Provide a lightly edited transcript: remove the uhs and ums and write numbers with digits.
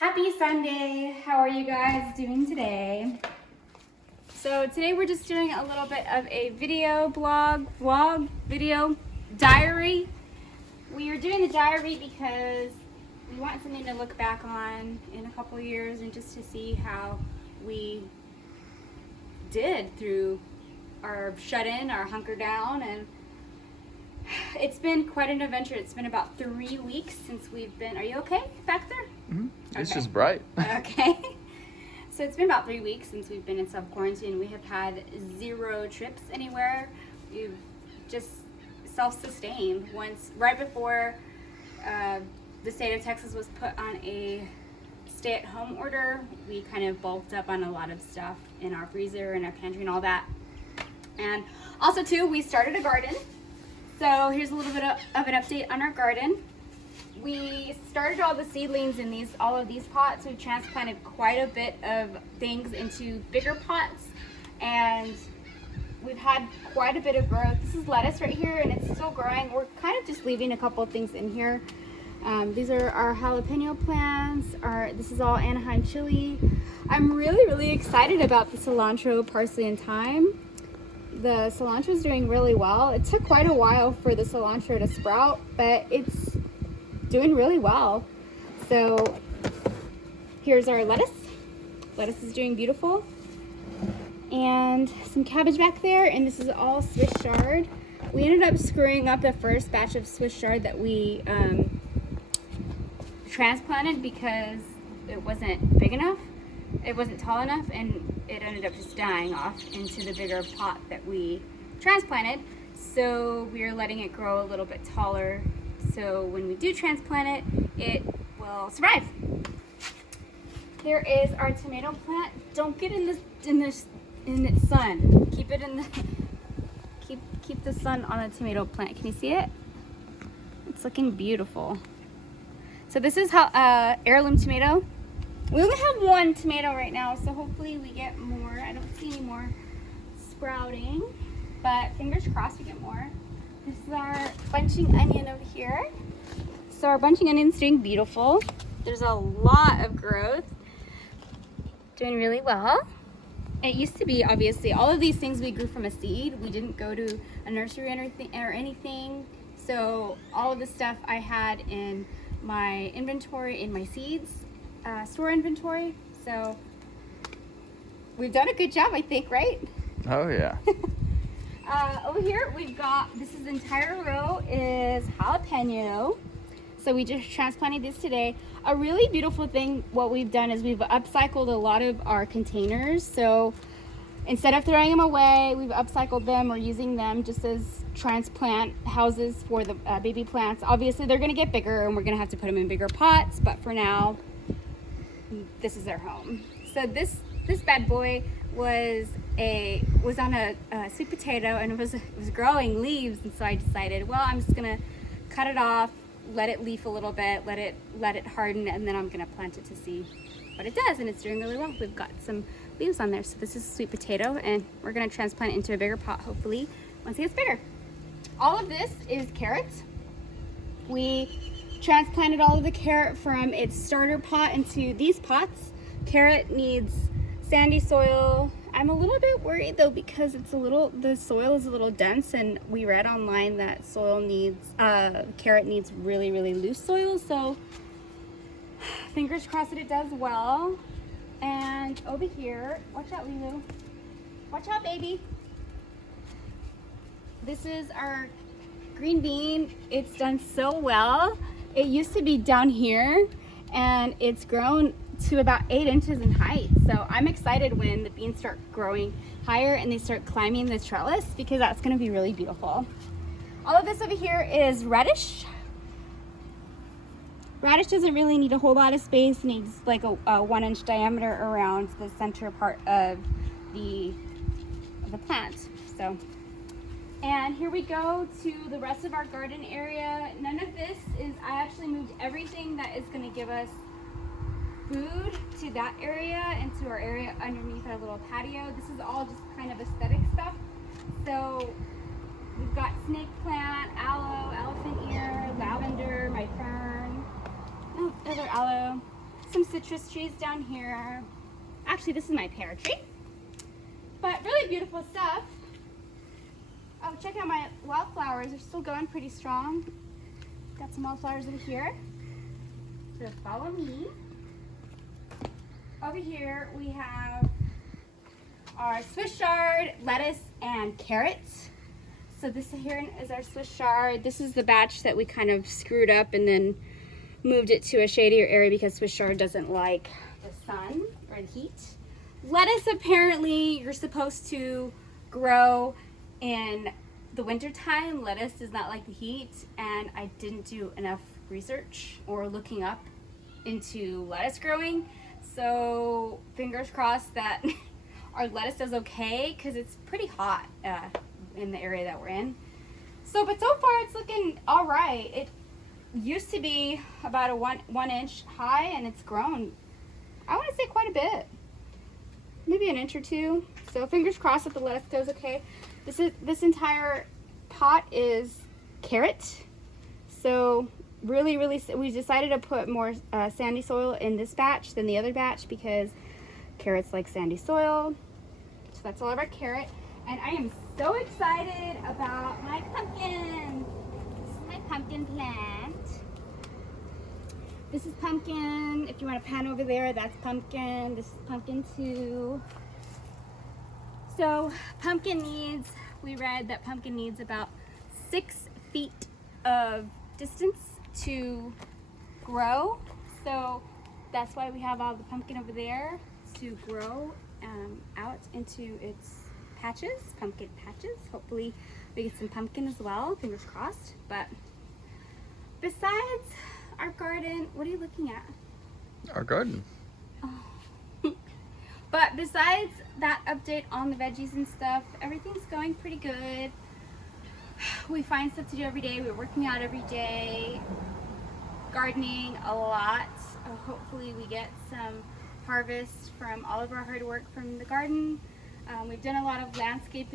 Happy Sunday! How are you guys doing today? So today we're just doing a little bit of a video diary. We are doing the diary because we want something to look back on in a couple years and just to see how we did through our shut-in, our hunker down, and it's been quite an adventure. It's been about 3 weeks since we've been. Are you okay back there? Mm-hmm. It's Okay. just bright. Okay. So it's been about 3 weeks since we've been in self-quarantine. We have had 0 trips anywhere. We've just self-sustained. Once, right before the state of Texas was put on a stay-at-home order, we kind of bulked up on a lot of stuff in our freezer and our pantry and all that. And also too, we started a garden. So here's a little bit of an update on our garden. We started all the seedlings in all of these pots. We've transplanted quite a bit of things into bigger pots, and we've had quite a bit of growth. This is lettuce right here, and it's still growing. We're kind of just leaving a couple of things in here. These are our jalapeno plants. This is all Anaheim chili. I'm really excited about the cilantro, parsley, and thyme. The cilantro is doing really well. It took quite a while for the cilantro to sprout, but it's doing really well. So here's our lettuce. Lettuce is doing beautiful. And some cabbage back there, and this is all Swiss chard. We ended up screwing up the first batch of Swiss chard that we transplanted because it wasn't big enough. It wasn't tall enough, and it ended up just dying off into the bigger pot that we transplanted. So we're letting it grow a little bit taller, so when we do transplant it, it will survive. Here is our tomato plant. Don't get in its sun. Keep it in the keep the sun on the tomato plant. Can you see it? It's looking beautiful. So this is how heirloom tomato. We only have 1 tomato right now, so hopefully we get more. I don't see any more sprouting, but fingers crossed we get more. This is our bunching onion over here. So our bunching onion's doing beautiful. There's a lot of growth. Doing really well. It used to be, obviously, all of these things we grew from a seed. We didn't go to a nursery or anything. So all of the stuff I had in my inventory, in my seeds, store inventory. So we've done a good job, I think, right? Oh yeah. Over here we've got, this entire row is jalapeno. So we just transplanted this today. A really beautiful thing, what we've done is we've upcycled a lot of our containers. So instead of throwing them away, we've upcycled them. We're using them just as transplant houses for the baby plants. Obviously they're gonna get bigger and we're gonna have to put them in bigger pots, but for now, this is their home. So this bad boy was on a sweet potato, and it was growing leaves, and so I decided, well, I'm just gonna cut it off, let it leaf a little bit, let it harden, and then I'm gonna plant it to see what it does, and it's doing really well. We've got some leaves on there. So this is a sweet potato, and we're gonna transplant it into a bigger pot hopefully once it gets bigger. All of this is carrots. We transplanted all of the carrot from its starter pot into these pots. Carrot needs sandy soil. I'm a little bit worried though because the soil is a little dense, and we read online that carrot needs really loose soil. So fingers crossed that it does well. And over here, watch out, Lulu. Watch out, baby. This is our green bean. It's done so well. It used to be down here, and it's grown to about 8 inches in height. So I'm excited when the beans start growing higher and they start climbing the trellis, because that's gonna be really beautiful. All of this over here is radish. Radish doesn't really need a whole lot of space. It needs like a 1-inch diameter around the center part of the plant. So. And here we go to the rest of our garden area. None of this is, I actually moved everything that is gonna give us food to that area and to our area underneath our little patio. This is all just kind of aesthetic stuff. So we've got snake plant, aloe, elephant ear, lavender, my fern, other aloe. some citrus trees down here. Actually, this is my pear tree. But really beautiful stuff. Oh, check out my wildflowers. They're still going pretty strong. Got some wildflowers over here. So follow me. Over here we have our Swiss chard, lettuce, and carrots. So this here is our Swiss chard. This is the batch that we kind of screwed up and then moved it to a shadier area because Swiss chard doesn't like the sun or the heat. Lettuce, apparently you're supposed to grow in the winter time. Lettuce does not like the heat, and I didn't do enough research or looking up into lettuce growing. So fingers crossed that our lettuce does okay, because it's pretty hot in the area that we're in. So, but so far it's looking all right. It used to be about a one inch high, and it's grown, I want to say, quite a bit, maybe an inch or two. So fingers crossed that the lettuce goes okay. This entire pot is carrot. So really, we decided to put more sandy soil in this batch than the other batch because carrots like sandy soil. So that's all of our carrot. And I am so excited about my pumpkin. This is my pumpkin plant. This is pumpkin. If you want to pan over there, that's pumpkin. This is pumpkin too. So pumpkin needs, we read that pumpkin needs about 6 feet of distance to grow. So that's why we have all the pumpkin over there, to grow out into its patches, pumpkin patches. Hopefully we get some pumpkin as well, fingers crossed. But besides our garden, what are you looking at? Our garden. Oh. But besides that update on the veggies and stuff, everything's going pretty good. We find stuff to do every day. We're working out every day, gardening a lot. Hopefully we get some harvest from all of our hard work from the garden. We've done a lot of landscaping